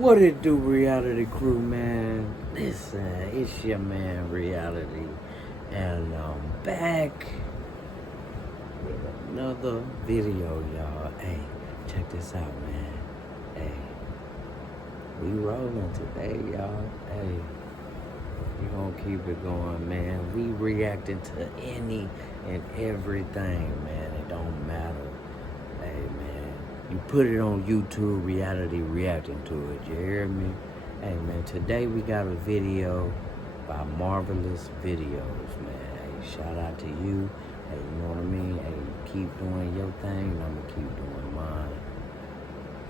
What it do, reality crew, man? Listen, it's your man, Reality, and I'm back with another video, y'all. Hey, check this out, man. Hey, we rolling today, y'all. Hey, we gonna keep it going, man. We reacting to any and everything, man. It don't matter. Hey, man. You put it on YouTube, Reality reacting to it. You hear me? Hey, man, today we got a video by Marvelous Videos, man. Hey, shout out to you. Hey, you know what I mean? Hey, keep doing your thing, and I'm gonna keep doing mine.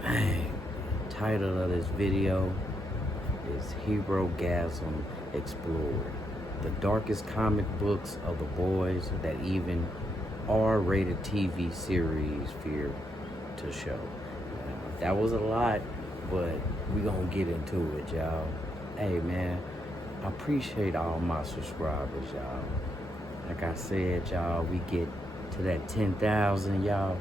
Man, the title of this video is Herogasm Explored. The darkest comic books of the boys that even R-rated TV series fear to show. That was a lot, but we gonna get into it, y'all. Hey, man, I appreciate all my subscribers, y'all. Like I said, y'all, we get to that 10,000, y'all,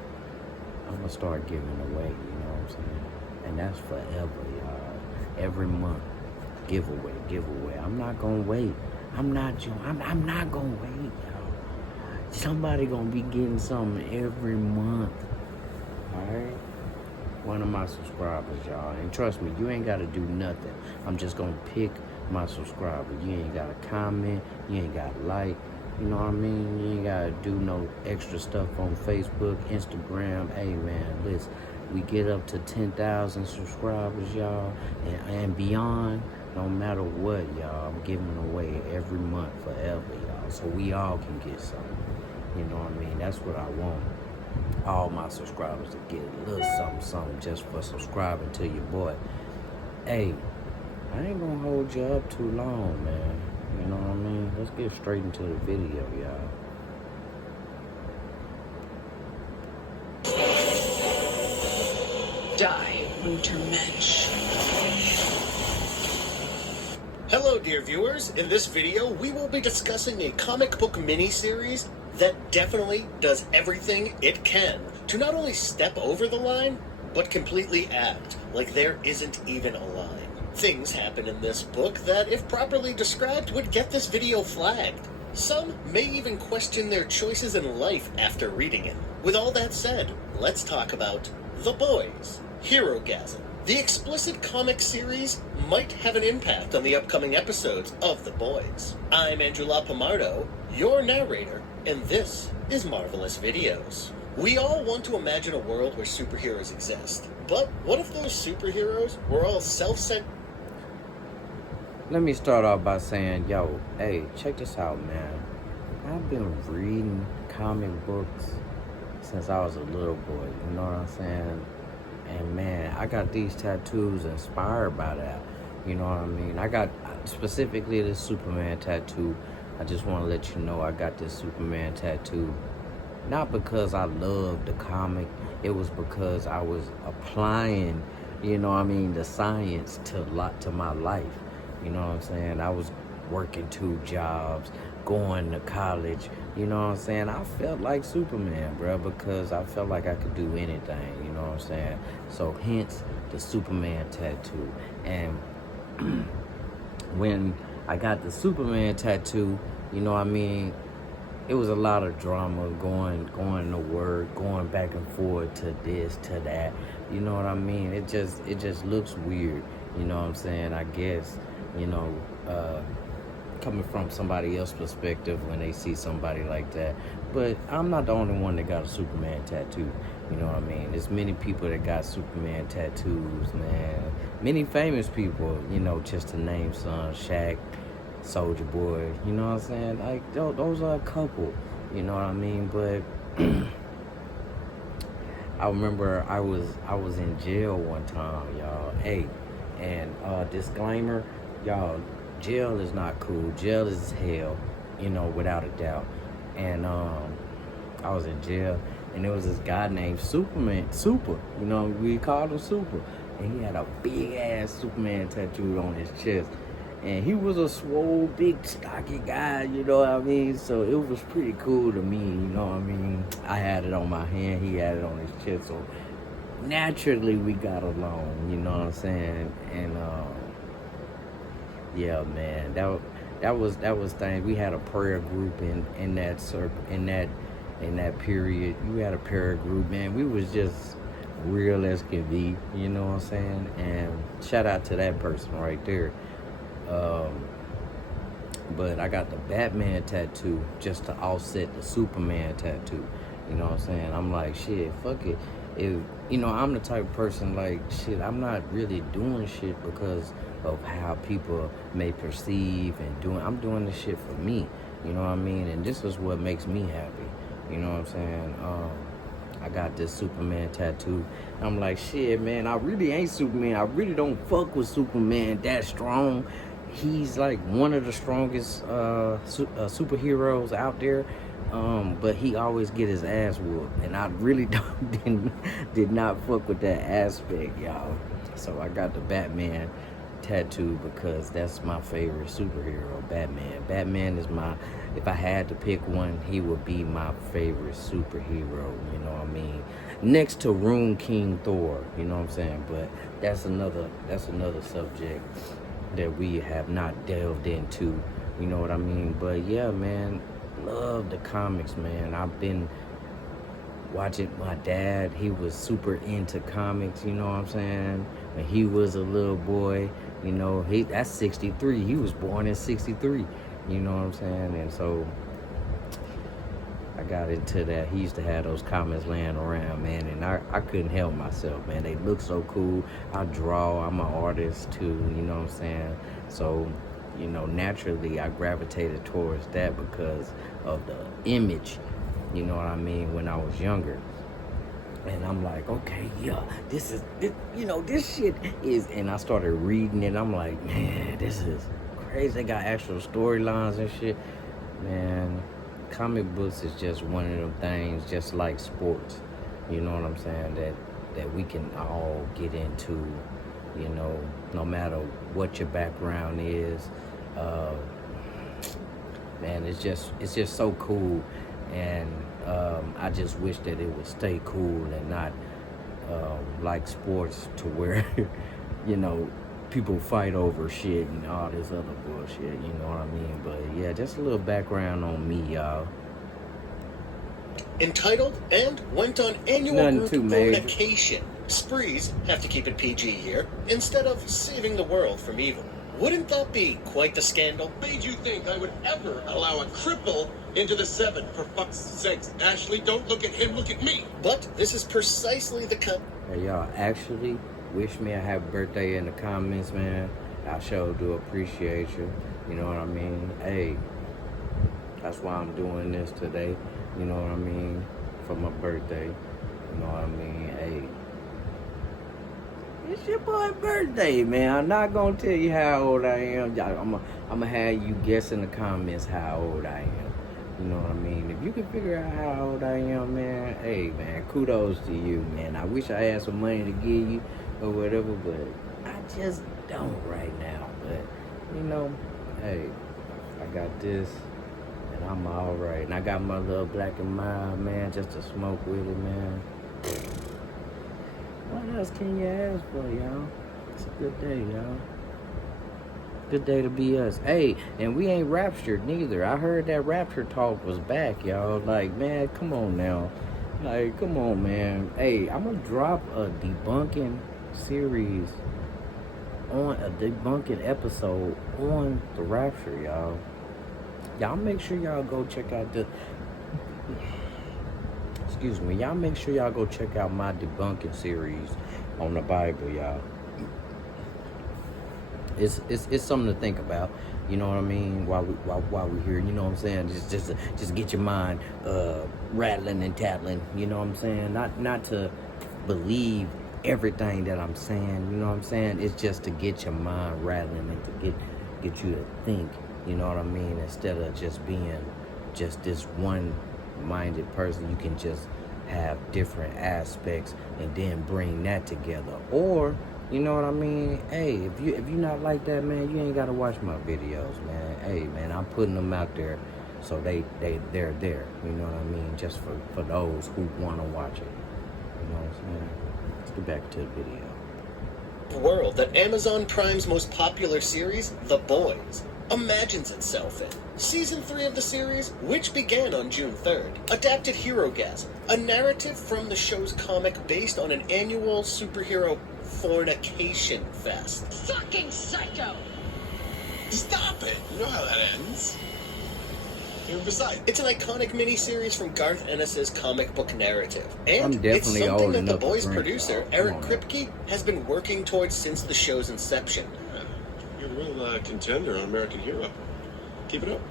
I'm gonna start giving away, you know what I'm saying? And that's forever, y'all. Every month, giveaway. I'm not gonna wait. I'm not gonna wait, y'all. Somebody gonna be getting something every month. Alright? One of my subscribers, y'all. And trust me, you ain't gotta do nothing. I'm just gonna pick my subscriber. You ain't gotta comment, you ain't gotta like, you know what I mean? You ain't gotta do no extra stuff on Facebook, Instagram. Hey, man, listen, we get up to 10,000 subscribers, y'all, and beyond. No matter what, y'all, I'm giving away every month forever, y'all, so we all can get something. You know what I mean? That's what I want. All my subscribers to get a little something just for subscribing to your boy. Hey, I ain't gonna hold you up too long, man. You know what I mean? Let's get straight into the video, y'all. Die, Mensch. Hello, dear viewers. In this video, we will be discussing a comic book miniseries that definitely does everything it can to not only step over the line, but completely act like there isn't even a line. Things happen in this book that, if properly described, would get this video flagged. Some may even question their choices in life after reading it. With all that said, let's talk about The Boys, Herogasm. The explicit comic series might have an impact on the upcoming episodes of The Boys. I'm Andrew LaPomardo, your narrator, and this is Marvelous Videos. We all want to imagine a world where superheroes exist, but what if those superheroes were all self-centered? Let me start off by saying, yo, hey, check this out, man. I've been reading comic books since I was a little boy, you know what I'm saying? And man, I got these tattoos inspired by that. You know what I mean? I got specifically this Superman tattoo. I just want to let you know I got this Superman tattoo. Not because I loved the comic. It was because I was applying, you know what I mean, the science to my life. You know what I'm saying? I was working 2 jobs, going to college, you know what I'm saying? I felt like Superman, bro, because I felt like I could do anything, you know what I'm saying? So hence the Superman tattoo. And when I got the Superman tattoo, you know what I mean, it was a lot of drama going to work, going back and forth to this, to that, you know what I mean? It just looks weird, you know what I'm saying? I guess, you know, coming from somebody else's perspective when they see somebody like that. But I'm not the only one that got a Superman tattoo, you know what I mean? There's many people that got Superman tattoos, man. Many famous people, you know, just to name some, Shaq, Soulja Boy, you know what I'm saying? Like, those are a couple, you know what I mean? But I remember I was in jail one time, y'all. Hey, and disclaimer, y'all, jail is not cool. Jail is hell, you know, without a doubt. And I was in jail, and there was this guy named Super, you know, we called him Super. And he had a big ass Superman tattooed on his chest. And he was a swole, big, stocky guy, you know what I mean? So it was pretty cool to me, you know what I mean? I had it on my hand, he had it on his chest. So naturally we got along, you know what I'm saying? And yeah, man, that was things. We had a prayer group in that circle, in that period. We had a prayer group, man. We was just real as can be, you know what I'm saying? And shout out to that person right there. Um, but I got the Batman tattoo just to offset the Superman tattoo. You know what I'm saying? I'm like, shit, fuck it. If, you know, I'm the type of person like, shit, I'm not really doing shit because of how people may perceive and doing. I'm doing this shit for me. You know what I mean? And this is what makes me happy. You know what I'm saying? I got this Superman tattoo. I'm like, shit, man, I really ain't Superman. I really don't fuck with Superman that strong. He's like one of the strongest superheroes out there. But he always get his ass whooped. And I really did not fuck with that aspect, y'all. So I got the Batman tattoo because that's my favorite superhero, Batman. Batman is if I had to pick one, he would be my favorite superhero, you know what I mean? Next to Rune King Thor, you know what I'm saying? But that's another subject that we have not delved into, you know what I mean? But yeah, man, love the comics, man. I've been watching my dad. He was super into comics, you know what I'm saying? When he was a little boy, you know, that's 63. He was born in 63, you know what I'm saying? And so I got into that. He used to have those comics laying around, man, and I couldn't help myself, man. They look so cool. I draw. I'm an artist too, you know what I'm saying? So, you know, naturally I gravitated towards that because of the image, you know what I mean, when I was younger. And I'm like, okay, yeah, this shit is, and I started reading it. I'm like, man, this is crazy. They got actual storylines and shit. Man, comic books is just one of them things, just like sports, you know what I'm saying, that we can all get into, you know, no matter what your background is. Man, it's just so cool. And I just wish that it would stay cool and not like sports to where, you know, people fight over shit and all this other bullshit, you know what I mean? But yeah, just a little background on me, y'all. Entitled and went on annual Nothing group too major. fornication. Sprees have to keep it PG here, instead of saving the world from evil. Wouldn't that be quite the scandal? Made you think I would ever allow a cripple into the 7? For fuck's sakes, Ashley, don't look at him, look at me. But this is precisely the Hey, y'all, actually wish me a happy birthday in the comments, man. I sure do appreciate you. You know what I mean? Hey, that's why I'm doing this today. You know what I mean? For my birthday. You know what I mean? Hey, it's your boy's birthday, man. I'm not gonna tell you how old I am. I'm gonna have you guess in the comments how old I am. You know what I mean? If you can figure out how old I am, man, hey, man, kudos to you, man. I wish I had some money to give you or whatever, but I just don't right now. But, you know, hey, I got this, and I'm all right. And I got my little black and mild, man, just to smoke with it, man. What else can you ask for, y'all? It's a good day, y'all. Good day to be us. Hey, and we ain't raptured neither. I heard that rapture talk was back, y'all. Like, man, come on now. Like, come on, man. Hey, I'm gonna drop a debunking series on a debunking episode on the rapture, y'all. Y'all make sure y'all go check out the excuse me, y'all make sure y'all go check out my debunking series on the Bible, y'all. It's something to think about, you know what I mean, while we're here, you know what I'm saying, just get your mind rattling and tattling, you know what I'm saying, not to believe everything that I'm saying, you know what I'm saying, it's just to get your mind rattling and to get you to think, you know what I mean, instead of just being just this one-minded person. You can just have different aspects and then bring that together. Or, you know what I mean, hey, if you not like that, man, you ain't gotta watch my videos, man. Hey, man, I'm putting them out there so they're there, you know what I mean, just for those who want to watch it, you know what I'm saying. let's get back to the video. World that Amazon Prime's most popular series, The Boys, imagines itself in. Season 3 of the series, which began on June 3rd, adapted Herogasm, a narrative from the show's comic based on an annual superhero fornication fest. Fucking psycho! Stop it! You know how that ends. And besides, It's an iconic miniseries from Garth Ennis's comic book narrative. And I'm definitely it's something old that The enough to Boys drink, producer, y'all. Eric Come on, Kripke, has been working towards since the show's inception. yeah, you're a real contender on American Hero. Keep it up.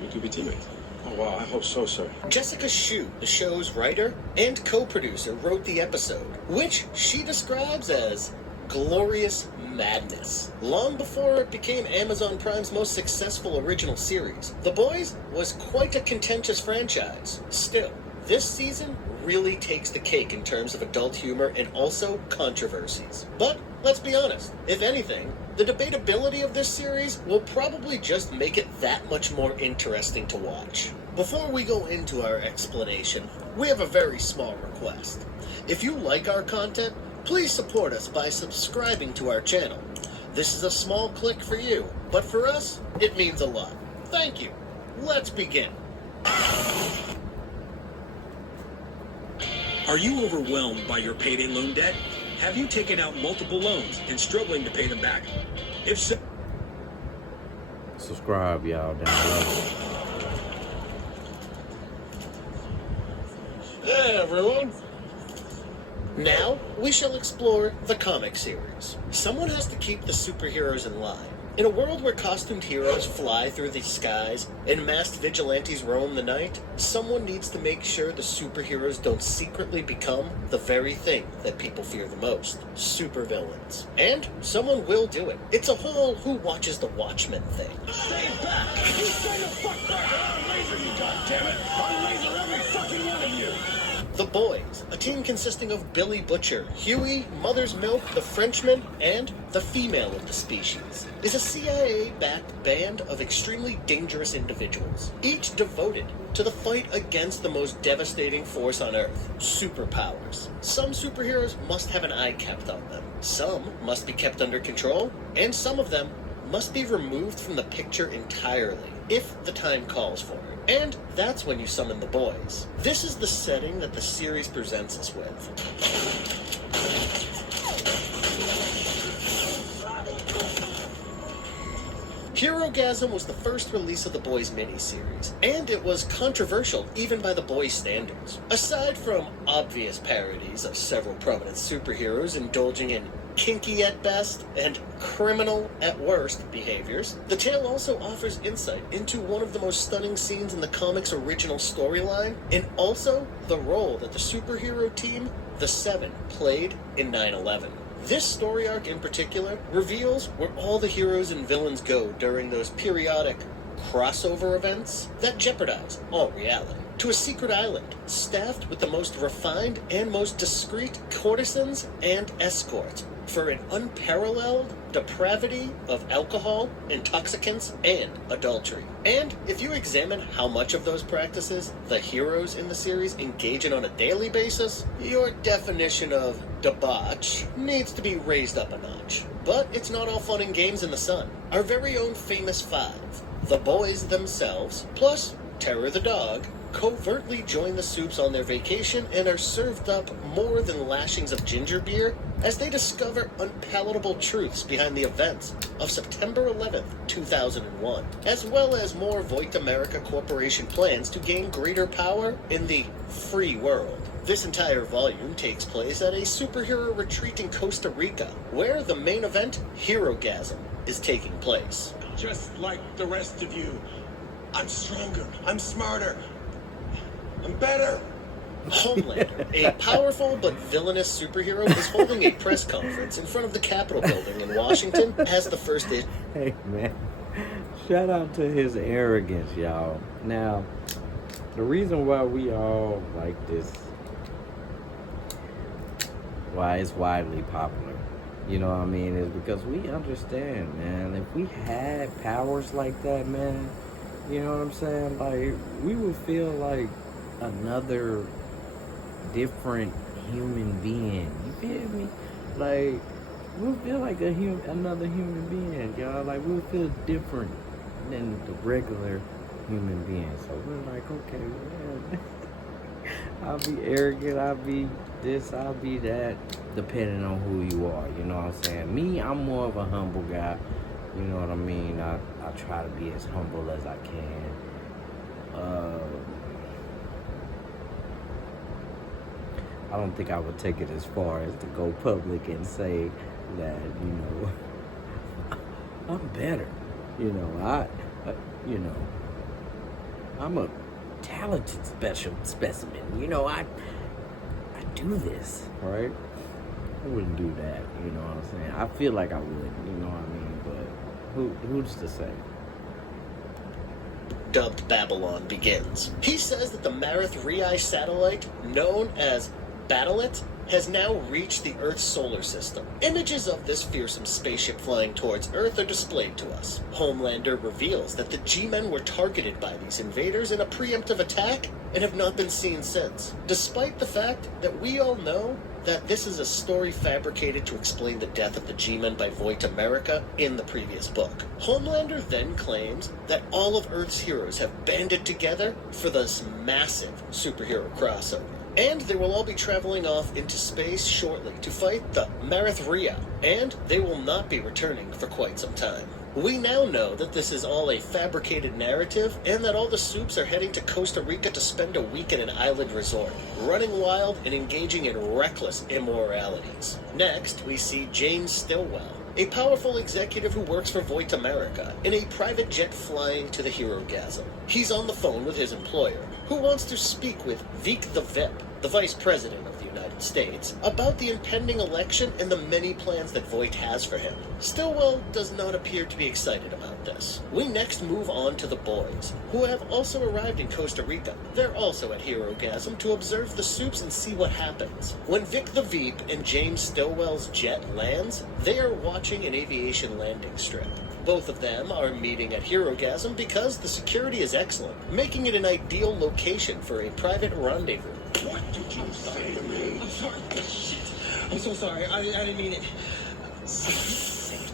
You could be teammates. Oh, wow, I hope so, sir. Jessica Shue, the show's writer and co-producer, wrote the episode, which she describes as glorious madness. Long before it became Amazon Prime's most successful original series, The Boys was quite a contentious franchise. Still, this season really takes the cake in terms of adult humor and also controversies. But let's be honest, if anything, the debatability of this series will probably just make it that much more interesting to watch. Before we go into our explanation, we have a very small request. If you like our content, please support us by subscribing to our channel. This is a small click for you, but for us, it means a lot. Thank you. Let's begin. Are you overwhelmed by your payday loan debt? Have you taken out multiple loans and struggling to pay them back? If so, Subscribe, y'all, down below. Hey, everyone. Now, we shall explore the comic series. Someone has to keep the superheroes in line. In a world where costumed heroes fly through the skies and masked vigilantes roam the night, someone needs to make sure the superheroes don't secretly become the very thing that people fear the most, supervillains. And someone will do it. It's a whole who watches the Watchmen thing. stay back! You stay the fuck back or I'll laser you, goddammit! I'll laser every fucking one of you! The Boys, a team consisting of Billy Butcher, Huey, Mother's Milk, the Frenchman, and the female of the species, is a CIA-backed band of extremely dangerous individuals, each devoted to the fight against the most devastating force on Earth, superpowers. Some superheroes must have an eye kept on them, some must be kept under control, and some of them must be removed from the picture entirely, if the time calls for it. And that's when you summon the Boys. This is the setting that the series presents us with. Herogasm was the first release of the Boys miniseries, and it was controversial even by the Boys standards. Aside from obvious parodies of several prominent superheroes indulging in kinky at best and criminal at worst behaviors, the tale also offers insight into one of the most stunning scenes in the comic's original storyline, and also the role that the superhero team, the Seven, played in 9/11. This story arc in particular reveals where all the heroes and villains go during those periodic crossover events that jeopardize all reality, to a secret island staffed with the most refined and most discreet courtesans and escorts for an unparalleled depravity of alcohol, intoxicants, and adultery. And if you examine how much of those practices the heroes in the series engage in on a daily basis, your definition of debauch needs to be raised up a notch. But it's not all fun and games in the sun. Our very own famous five, the Boys themselves, plus Terror the dog, covertly join the Soups on their vacation and are served up more than lashings of ginger beer as they discover unpalatable truths behind the events of September 11th, 2001, as well as more Voight America Corporation plans to gain greater power in the free world. This entire volume takes place at a superhero retreat in Costa Rica, where the main event, Herogasm, is taking place. Just like the rest of you, I'm stronger, I'm smarter, I'm better. Homelander, a powerful but villainous superhero, is holding a press conference in front of the Capitol building in Washington as the first issue. Hey, man. Shout out to his arrogance, y'all. Now, the reason why we all like this, why it's widely popular, you know what I mean, is because we understand, man. If we had powers like that, man, you know what I'm saying? Like, we would feel like another different human being. You feel me? Like, we'll feel like another human being, y'all. Like, we'll feel different than the regular human being. So we're like, okay, well, I'll be arrogant, I'll be this, I'll be that, depending on who you are, you know what I'm saying? Me, I'm more of a humble guy, you know what I mean? I try to be as humble as I can. I don't think I would take it as far as to go public and say that, you know, I'm better. You know, you know, I'm a talented specimen. You know, I do this, right? I wouldn't do that, you know what I'm saying? I feel like I would, you know what I mean? But who's to say? Dubbed Babylon begins. He says that the Marith Rei satellite, known as Battlet, has now reached the Earth's solar system. Images of this fearsome spaceship flying towards Earth are displayed to us. Homelander reveals that the G-Men were targeted by these invaders in a preemptive attack and have not been seen since, despite the fact that we all know that this is a story fabricated to explain the death of the G-Men by Voight America in the previous book. Homelander then claims that all of Earth's heroes have banded together for this massive superhero crossover. And they will all be traveling off into space shortly to fight the Marith Rei, and they will not be returning for quite some time. We now know that this is all a fabricated narrative, and that all the Supes are heading to Costa Rica to spend a week at an island resort, running wild and engaging in reckless immoralities. Next, we see James Stillwell, a powerful executive who works for Voight America, in a private jet flying to the Herogasm. He's on the phone with his employer, who wants to speak with Vic the Vip, the Vice President of the United States, about the impending election and the many plans that Voight has for him. Stillwell does not appear to be excited about this. We next move on to the boys, who have also arrived in Costa Rica. They're also at Herogasm to observe the Supes and see what happens. When Vic the Veep and James Stillwell's jet lands, they are watching an aviation landing strip. Both of them are meeting at Herogasm because the security is excellent, making it an ideal location for a private rendezvous. What did you say to me? I'm sorry. I'm so sorry. I didn't mean it.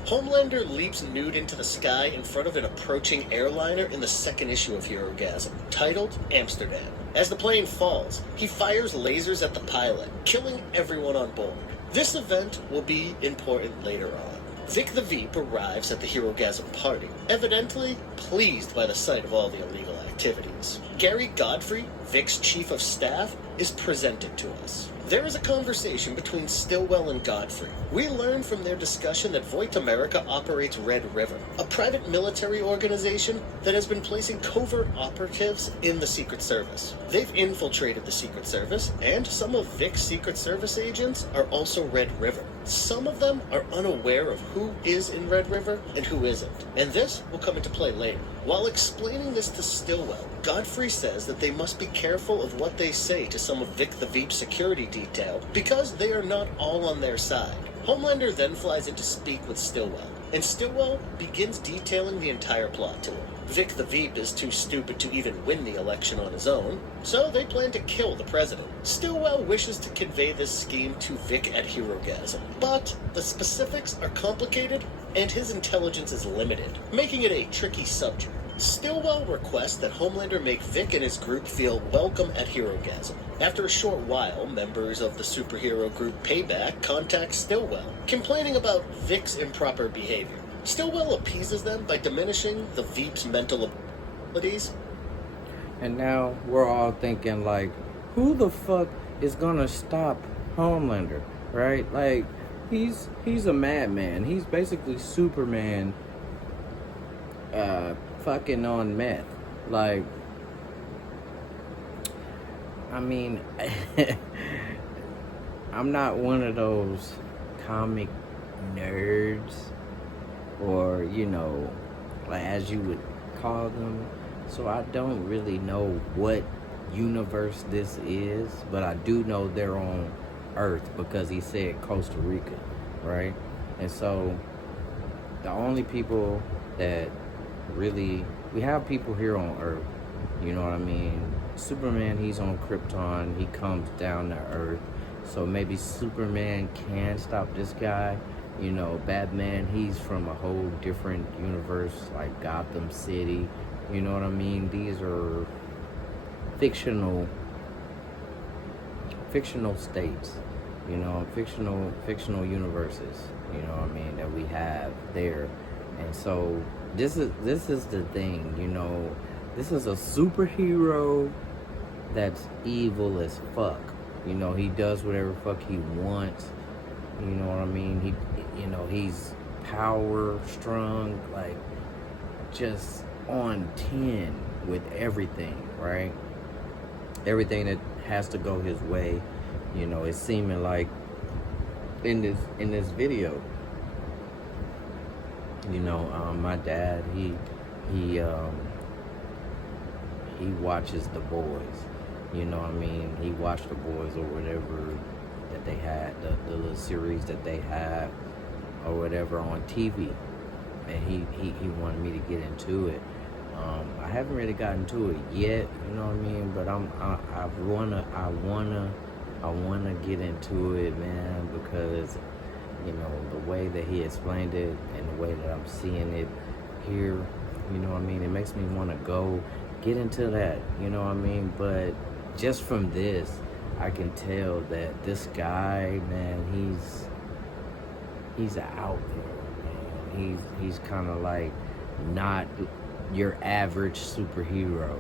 Homelander leaps nude into the sky in front of an approaching airliner in the second issue of Herogasm, titled Amsterdam. As the plane falls, he fires lasers at the pilot, killing everyone on board. This event will be important later on. Vic the Veep arrives at the Herogasm party, evidently pleased by the sight of all the illegal activities. Gary Godfrey, Vic's chief of staff, is presented to us. There is a conversation between Stillwell and Godfrey. We learn from their discussion that Voight America operates Red River, a private military organization that has been placing covert operatives in the Secret Service. They've infiltrated the Secret Service, and some of Vic's Secret Service agents are also Red River. Some of them are unaware of who is in Red River and who isn't, and this will come into play later. While explaining this to Stillwell, Godfrey says that they must be careful of what they say to some of Vic the Veep's security detail because they are not all on their side. Homelander then flies in to speak with Stillwell, and Stillwell begins detailing the entire plot to him. Vic the Veep is too stupid to even win the election on his own, so they plan to kill the president. Stillwell wishes to convey this scheme to Vic at Herogasm, but the specifics are complicated and his intelligence is limited, making it a tricky subject. Stillwell requests that Homelander make Vic and his group feel welcome at Herogasm. After a short while, members of the superhero group Payback contact Stillwell, complaining about Vic's improper behavior. Stillwell appeases them by diminishing the Veep's mental abilities. And now we're all thinking, like, who the fuck is gonna stop Homelander, right? Like, he's a madman. He's basically Superman fucking on meth. Like, I mean, I'm not one of those comic nerds, or, you know, like, as you would call them. So I don't really know what universe this is, but I do know they're on Earth because he said Costa Rica, right? And so the only people that really, we have people here on Earth, you know what I mean? Superman, he's on Krypton, he comes down to Earth. So maybe Superman can stop this guy. You know, Batman, he's from a whole different universe, like Gotham City. You know what I mean? These are fictional states, you know, fictional universes, you know what I mean, that we have there. And so this is the thing, you know, this is a superhero that's evil as fuck. You know, he does whatever fuck he wants. You know what I mean? He's power strong, like just on 10 with everything, right? Everything that has to go his way, you know, it's seeming like in this video, you know, my dad, he watches The Boys, you know what I mean? He watched The Boys or whatever that they had, the little series that they had or whatever on TV, and he wanted me to get into it. I haven't really gotten to it yet, you know what I mean? But I wanna get into it, man, because you know the way that he explained it and the way that I'm seeing it here, you know what I mean? It makes me want to go get into that, you know what I mean? But just from this, I can tell that this guy, man, he's out there, man. He's kind of like not your average superhero,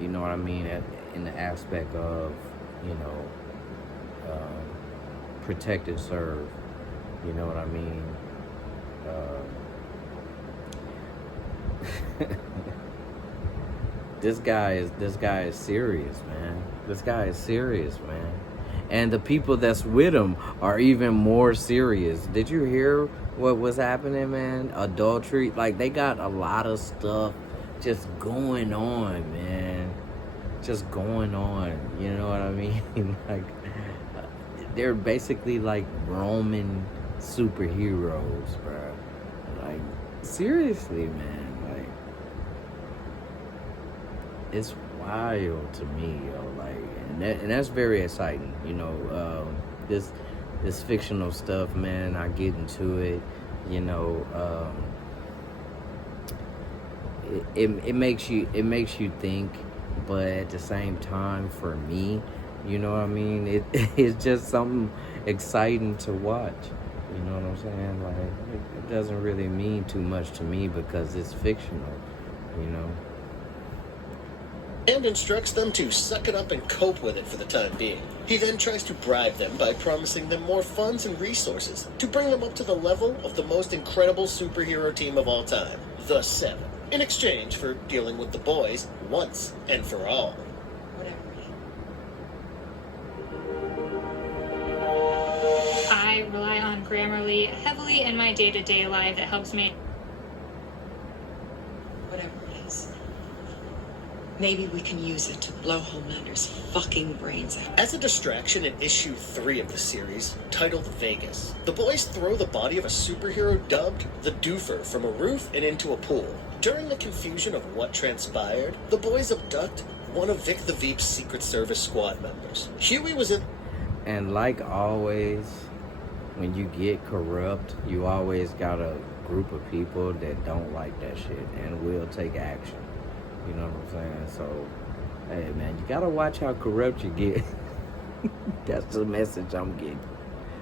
you know what I mean, in the aspect of, you know, protect and serve, you know what I mean. This guy is serious, man. This guy is serious, man. And the people that's with him are even more serious. Did you hear what was happening, man? Adultery. Like, they got a lot of stuff just going on, man. Just going on. You know what I mean? Like, they're basically like Roman superheroes, bro. Like, seriously, man. Like, it's wild to me, yo. Like, and that's very exciting, you know. This fictional stuff, man, I get into it, you know. It makes you think, but at the same time, for me, you know what I mean, it's just something exciting to watch, you know what I'm saying? Like, it doesn't really mean too much to me because it's fictional, you know. And instructs them to suck it up and cope with it for the time being. He then tries to bribe them by promising them more funds and resources to bring them up to the level of the most incredible superhero team of all time, the Seven, in exchange for dealing with the boys once and for all. Whatever. I rely on Grammarly heavily in my day-to-day life. It helps me. Whatever it is. Maybe we can use it to blow Homelander's fucking brains out. As a distraction in issue 3 of the series, titled Vegas, the boys throw the body of a superhero dubbed the Doofer from a roof and into a pool. During the confusion of what transpired, the boys abduct one of Vic the Veep's Secret Service squad members. Huey was in... And like always, when you get corrupt, you always got a group of people that don't like that shit and will take action. You know what I'm saying? So, hey, man, you gotta watch how corrupt you get. That's the message I'm getting.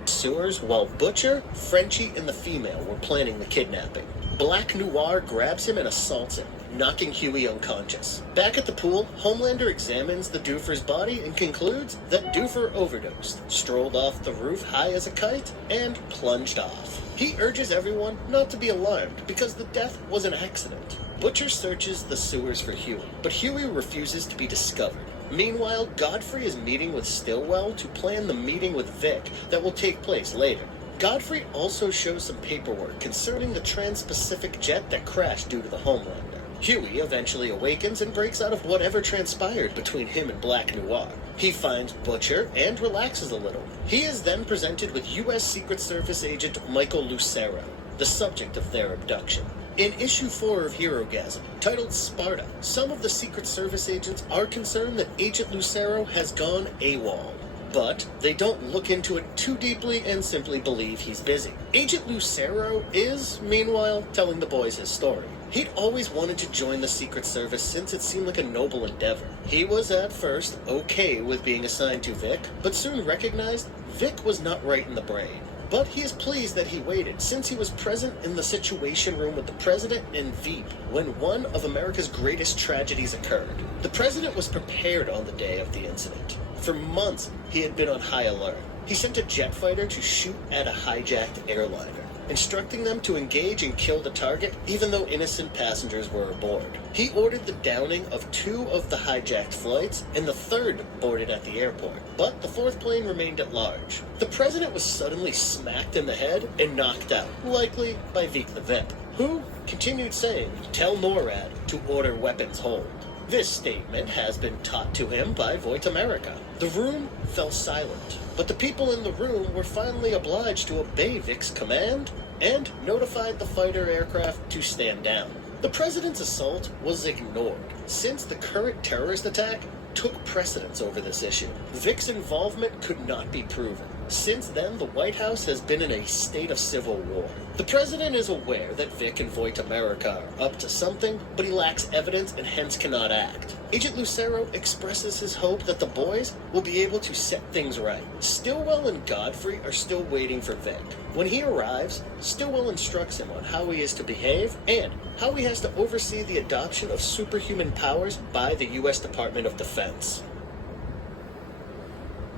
Sewers while Butcher, Frenchie, and the female were planning the kidnapping. Black Noir grabs him and assaults him, knocking Huey unconscious. Back at the pool, Homelander examines the Doofer's body and concludes that Doofer overdosed, strolled off the roof high as a kite, and plunged off. He urges everyone not to be alarmed because the death was an accident. Butcher searches the sewers for Huey, but Huey refuses to be discovered. Meanwhile, Godfrey is meeting with Stillwell to plan the meeting with Vic that will take place later. Godfrey also shows some paperwork concerning the Trans-Pacific jet that crashed due to the Homelander. Huey eventually awakens and breaks out of whatever transpired between him and Black Noir. He finds Butcher and relaxes a little. He is then presented with U.S. Secret Service agent Michael Lucero, the subject of their abduction. In issue 4 of Herogasm, titled Sparta, some of the Secret Service agents are concerned that Agent Lucero has gone AWOL. But they don't look into it too deeply and simply believe he's busy. Agent Lucero is, meanwhile, telling the boys his story. He'd always wanted to join the Secret Service since it seemed like a noble endeavor. He was at first okay with being assigned to Vic, but soon recognized Vic was not right in the brain. But he is pleased that he waited, since he was present in the Situation Room with the President and Veep when one of America's greatest tragedies occurred. The President was prepared on the day of the incident. For months, he had been on high alert. He sent a jet fighter to shoot at a hijacked airliner, instructing them to engage and kill the target even though innocent passengers were aboard. He ordered the downing of 2 of the hijacked flights and the 3rd boarded at the airport, but the 4th plane remained at large. The President was suddenly smacked in the head and knocked out, likely by Vic the Vip, who continued saying, "Tell NORAD to order weapons hold." This statement has been taught to him by Voight America. The room fell silent, but the people in the room were finally obliged to obey Vic's command and notified the fighter aircraft to stand down. The President's assault was ignored, since the current terrorist attack took precedence over this issue. Vic's involvement could not be proven. Since then, the White House has been in a state of civil war. The President is aware that Vic and Voight America are up to something, but he lacks evidence and hence cannot act. Agent Lucero expresses his hope that the boys will be able to set things right. Stillwell and Godfrey are still waiting for Vic. When he arrives, Stillwell instructs him on how he is to behave and how he has to oversee the adoption of superhuman powers by the U.S. Department of Defense.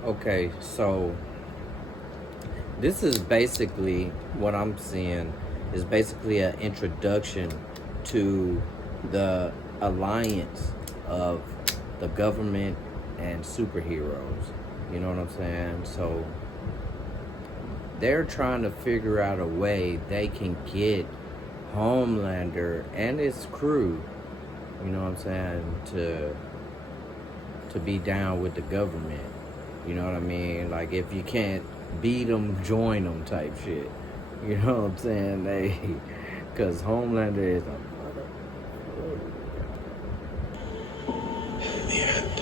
Okay, so this is basically what I'm seeing is basically an introduction to the alliance of the government and superheroes. You know what I'm saying? So they're trying to figure out a way they can get Homelander and his crew, you know what I'm saying, to be down with the government. You know what I mean? Like, if you can't beat them, join them type shit. You know what I'm saying? Because Homelander is a In the end,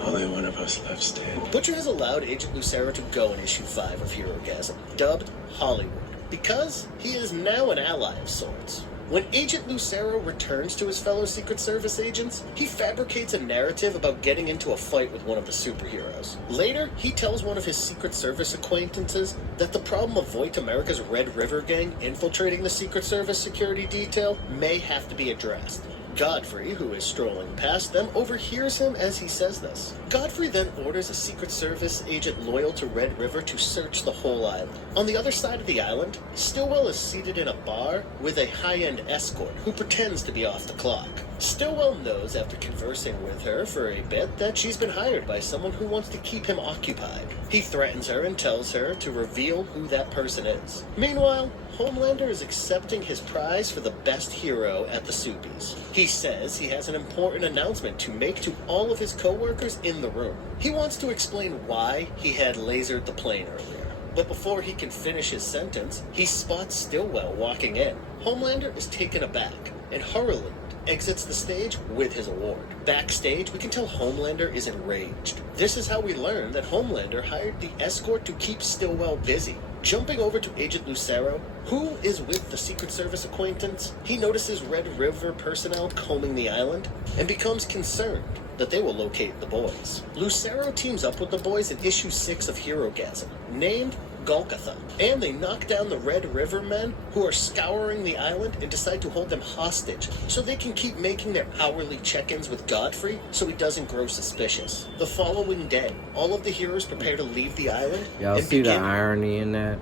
only one of us left standing. Butcher has allowed Agent Lucero to go in issue 5 of Herogasm, dubbed Hollywood, because he is now an ally of sorts. When Agent Lucero returns to his fellow Secret Service agents, he fabricates a narrative about getting into a fight with one of the superheroes. Later, he tells one of his Secret Service acquaintances that the problem of Voight America's Red River Gang infiltrating the Secret Service security detail may have to be addressed. Godfrey, who is strolling past them, overhears him as he says this. Godfrey then orders a Secret Service agent loyal to Red River to search the whole island. On the other side of the island, Stillwell is seated in a bar with a high-end escort who pretends to be off the clock. Stillwell knows after conversing with her for a bit that she's been hired by someone who wants to keep him occupied. He threatens her and tells her to reveal who that person is. Meanwhile, Homelander is accepting his prize for the best hero at the Soupies. He says he has an important announcement to make to all of his co-workers in the room. He wants to explain why he had lasered the plane earlier. But before he can finish his sentence, he spots Stillwell walking in. Homelander is taken aback and hurriedly exits the stage with his award. Backstage, we can tell Homelander is enraged. This is how we learn that Homelander hired the escort to keep Stillwell busy. Jumping over to Agent Lucero, who is with the Secret Service acquaintance, he notices Red River personnel combing the island and becomes concerned that they will locate the boys. Lucero teams up with the boys in issue 6 of Herogasm, named Golgotha, and they knock down the Red River men who are scouring the island and decide to hold them hostage so they can keep making their hourly check-ins with Godfrey so he doesn't grow suspicious. The following day, all of the heroes prepare to leave the island. Y'all see the irony in that?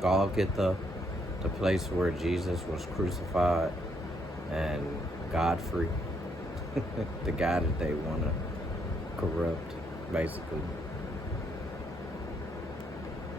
Golgotha, the place where Jesus was crucified, and Godfrey, the guy that they want to corrupt, basically.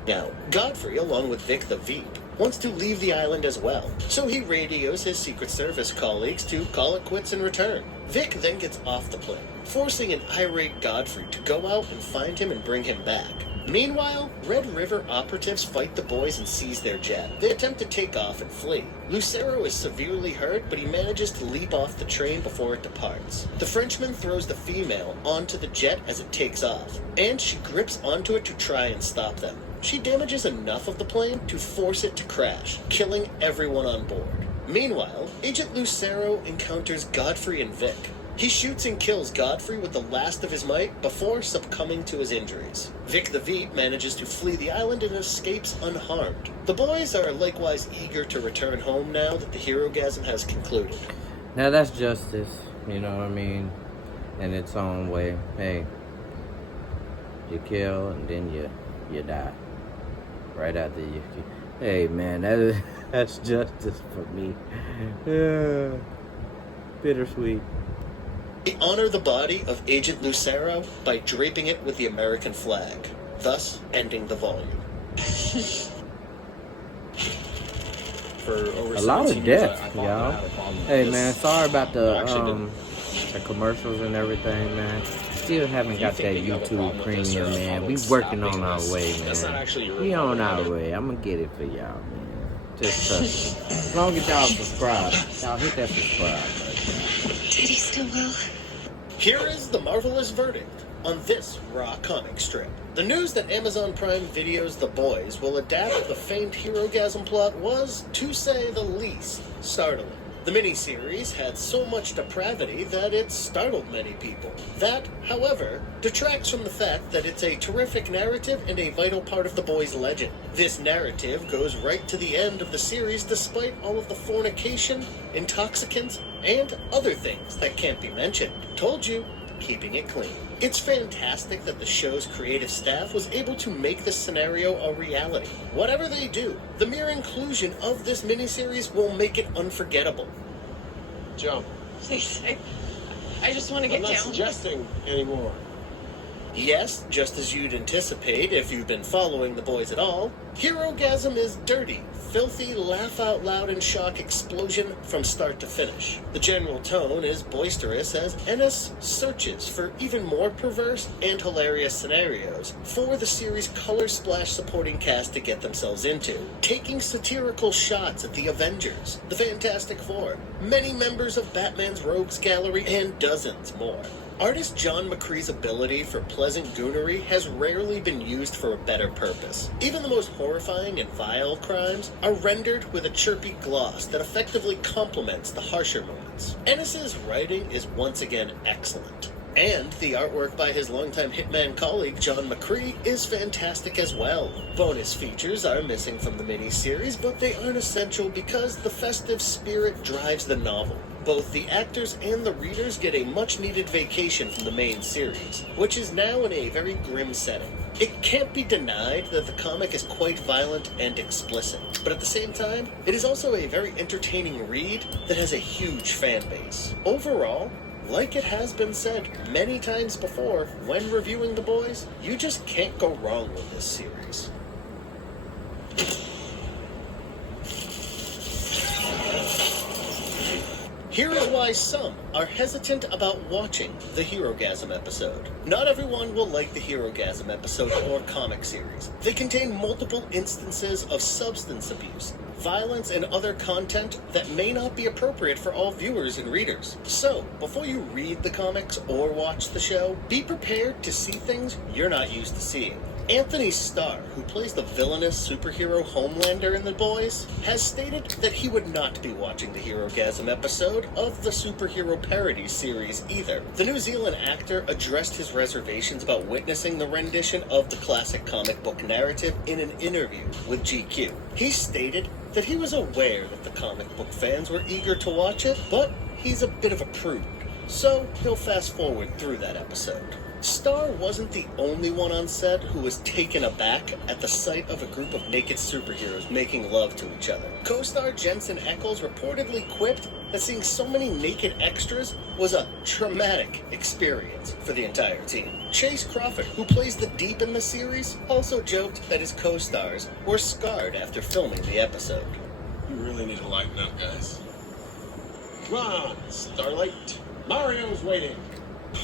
Now, Godfrey, along with Vic the Veep, wants to leave the island as well, so he radios his Secret Service colleagues to call it quits and return. Vic then gets off the plane, forcing an irate Godfrey to go out and find him and bring him back. Meanwhile, Red River operatives fight the boys and seize their jet. They attempt to take off and flee. Lucero is severely hurt, but he manages to leap off the train before it departs. The Frenchman throws the female onto the jet as it takes off, and she grips onto it to try and stop them. She damages enough of the plane to force it to crash, killing everyone on board. Meanwhile, Agent Lucero encounters Godfrey and Vic. He shoots and kills Godfrey with the last of his might before succumbing to his injuries. Vic the Veep manages to flee the island and escapes unharmed. The boys are likewise eager to return home now that the Herogasm has concluded. Now that's justice, you know what I mean? In its own way. Hey, you kill and then you die. Right after you kill. Hey man, that's justice for me. Yeah. Bittersweet. They honor the body of Agent Lucero by draping it with the American flag, thus ending the volume. For over A lot 17 of years, death, I thought I y'all. had a problem with Hey this. man, sorry about Actually, the commercials and everything, man. Still haven't got that think you have a problem YouTube with this, premium, or a man. problem We with working on stopping our this? way, That's not man. actually your We on our problem. way. I'm gonna get it for y'all, man. Just trust me. As long as y'all subscribe, y'all hit that subscribe button. Did he still well? Here is the marvelous verdict on this raw comic strip. The news that Amazon Prime Video's The Boys will adapt the famed Herogasm plot was, to say the least, startling. The miniseries had so much depravity that it startled many people. That, however, detracts from the fact that it's a terrific narrative and a vital part of The Boys' legend. This narrative goes right to the end of the series despite all of the fornication, intoxicants, and other things that can't be mentioned. Told you, keeping it clean. It's fantastic that the show's creative staff was able to make this scenario a reality. Whatever they do, the mere inclusion of this miniseries will make it unforgettable. Joe, Please, I just want to I'm get not down. suggesting anymore. Yes, just as you'd anticipate if you've been following The Boys at all, Herogasm is dirty, filthy, laugh-out-loud and shock explosion from start to finish. The general tone is boisterous as Ennis searches for even more perverse and hilarious scenarios for the series' color-splash supporting cast to get themselves into, taking satirical shots at the Avengers, the Fantastic Four, many members of Batman's Rogues Gallery, and dozens more. Artist John McCree's ability for pleasant goonery has rarely been used for a better purpose. Even the most horrifying and vile crimes are rendered with a chirpy gloss that effectively complements the harsher moments. Ennis's writing is once again excellent. And the artwork by his longtime Hitman colleague John McCree is fantastic as well. Bonus features are missing from the miniseries, but they aren't essential because the festive spirit drives the novel. Both the actors and the readers get a much-needed vacation from the main series, which is now in a very grim setting. It can't be denied that the comic is quite violent and explicit, but at the same time, it is also a very entertaining read that has a huge fan base. Overall, like it has been said many times before when reviewing The Boys, you just can't go wrong with this series. Here is why some are hesitant about watching the Herogasm episode. Not everyone will like the Herogasm episode or comic series. They contain multiple instances of substance abuse, violence, and other content that may not be appropriate for all viewers and readers. So, before you read the comics or watch the show, be prepared to see things you're not used to seeing. Anthony Starr, who plays the villainous superhero Homelander in The Boys, has stated that he would not be watching the Herogasm episode of the superhero parody series either. The New Zealand actor addressed his reservations about witnessing the rendition of the classic comic book narrative in an interview with GQ. He stated that he was aware that the comic book fans were eager to watch it, but he's a bit of a prude, so he'll fast forward through that episode. Starr wasn't the only one on set who was taken aback at the sight of a group of naked superheroes making love to each other. Co-star Jensen Ackles reportedly quipped that seeing so many naked extras was a traumatic experience for the entire team. Chase Crawford, who plays the Deep in the series, also joked that his co-stars were scarred after filming the episode. You really need to lighten up, guys. Come on, Starlight. Mario's waiting.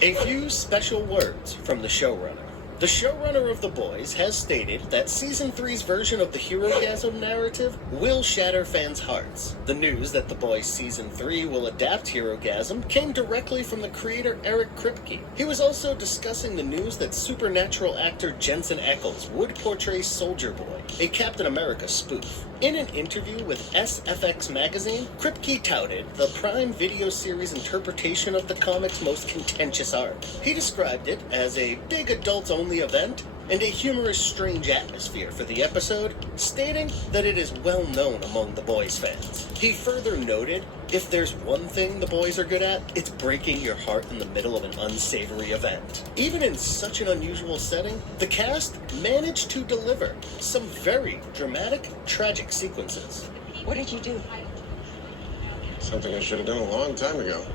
A few special words from the showrunner. The showrunner of The Boys has stated that Season 3's version of the Herogasm narrative will shatter fans' hearts. The news that The Boys Season 3 will adapt Herogasm came directly from the creator Eric Kripke. He was also discussing the news that supernatural actor Jensen Ackles would portray Soldier Boy, a Captain America spoof. In an interview with SFX magazine, Kripke touted the Prime Video series interpretation of the comic's most contentious arc. He described it as a big adults-only event and a humorous, strange atmosphere for the episode, stating that it is well known among The Boys fans. He further noted, if there's one thing The Boys are good at, it's breaking your heart in the middle of an unsavory event. Even in such an unusual setting, the cast managed to deliver some very dramatic, tragic sequences. What did you do? Something I should have done a long time ago.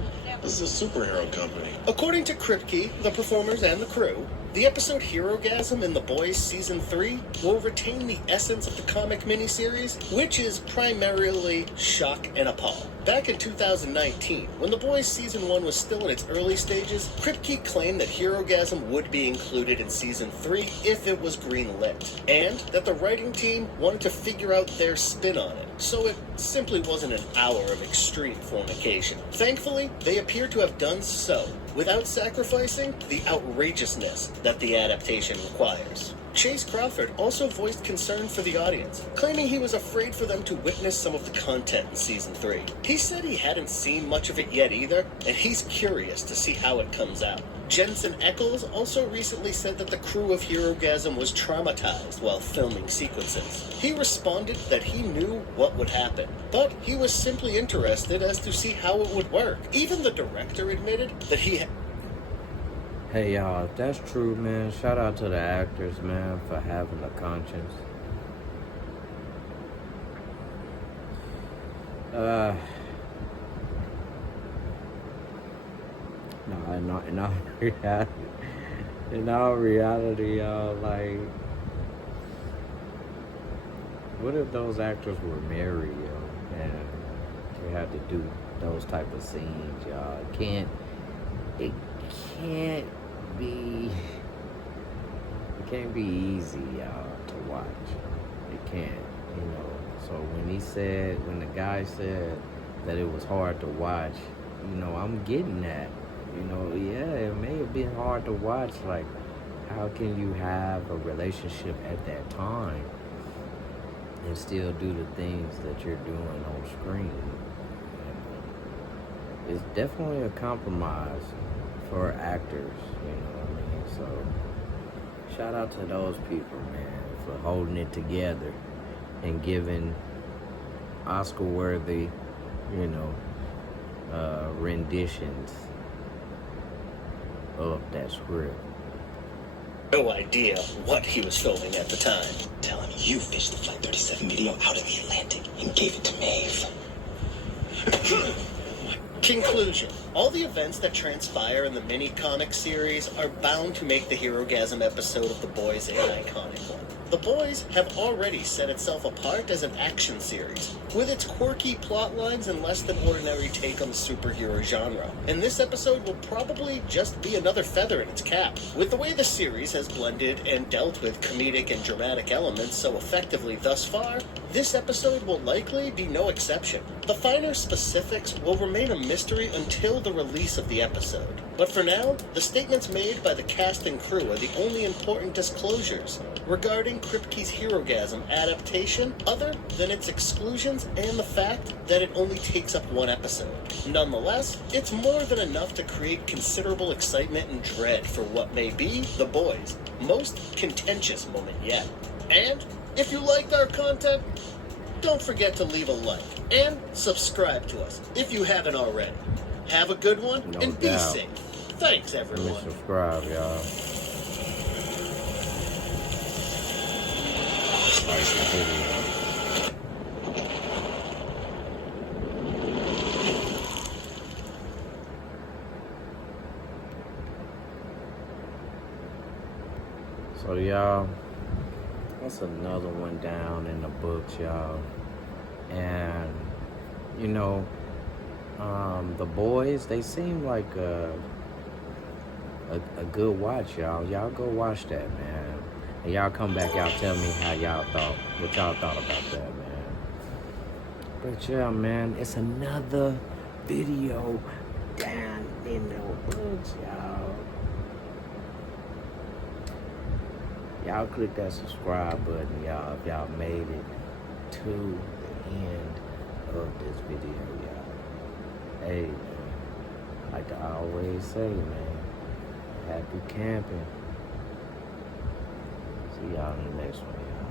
This is a superhero company. According to Kripke, the performers and the crew, the episode Herogasm in The Boys Season 3 will retain the essence of the comic miniseries, which is primarily shock and appall. Back in 2019, when The Boys Season 1 was still in its early stages, Kripke claimed that Herogasm would be included in Season 3 if it was greenlit, and that the writing team wanted to figure out their spin on it, so it simply wasn't an hour of extreme fornication. Thankfully, they appear to have done so, without sacrificing the outrageousness that the adaptation requires. Chase Crawford also voiced concern for the audience, claiming he was afraid for them to witness some of the content in Season 3. He said he hadn't seen much of it yet either, and he's curious to see how it comes out. Jensen Ackles also recently said that the crew of Herogasm was traumatized while filming sequences. He responded that he knew what would happen, but he was simply interested as to see how it would work. Even the director admitted that he had... Hey y'all, if that's true, man, shout out to the actors, man, for having a conscience. No, in all reality, y'all, like, what if those actors were married, yo, and they had to do those type of scenes, y'all? It can't be easy, y'all, to watch. It can't, you know. So when the guy said that it was hard to watch, you know, I'm getting that. You know, yeah, it may have been hard to watch. Like, how can you have a relationship at that time and still do the things that you're doing on screen? It's definitely a compromise for actors, you know what I mean? So, shout out to those people, man, for holding it together and giving Oscar-worthy, you know, renditions of that script. no idea what he was filming at the time. Tell him you fished the Flight 37 video out of the Atlantic and gave it to Maeve. Conclusion. All the events that transpire in the mini-comic series are bound to make the Herogasm episode of The Boys an iconic one. The Boys have already set itself apart as an action series, with its quirky plot lines and less than ordinary take on the superhero genre. And this episode will probably just be another feather in its cap. With the way the series has blended and dealt with comedic and dramatic elements so effectively thus far, this episode will likely be no exception. The finer specifics will remain a mystery until the release of the episode. But for now, the statements made by the cast and crew are the only important disclosures regarding Kripke's Herogasm adaptation, other than its exclusions and the fact that it only takes up one episode. Nonetheless, it's more than enough to create considerable excitement and dread for what may be The Boys' most contentious moment yet. And if you liked our content, don't forget to leave a like and subscribe to us if you haven't already. Have a good one and be safe. Thanks, everyone. Let me subscribe, y'all. Like the video. So, y'all, that's another one down in the books, y'all. And, you know, the Boys, they seem like a good watch, y'all. Y'all go watch that, man. And y'all come back, y'all tell me how y'all thought, what y'all thought about that, man. But yeah, man, it's another video down in the woods, y'all. Y'all click that subscribe button, y'all, if y'all made it to the end of this video, y'all. Hey, man, like I always say, man, happy camping. See y'all in the next one, y'all.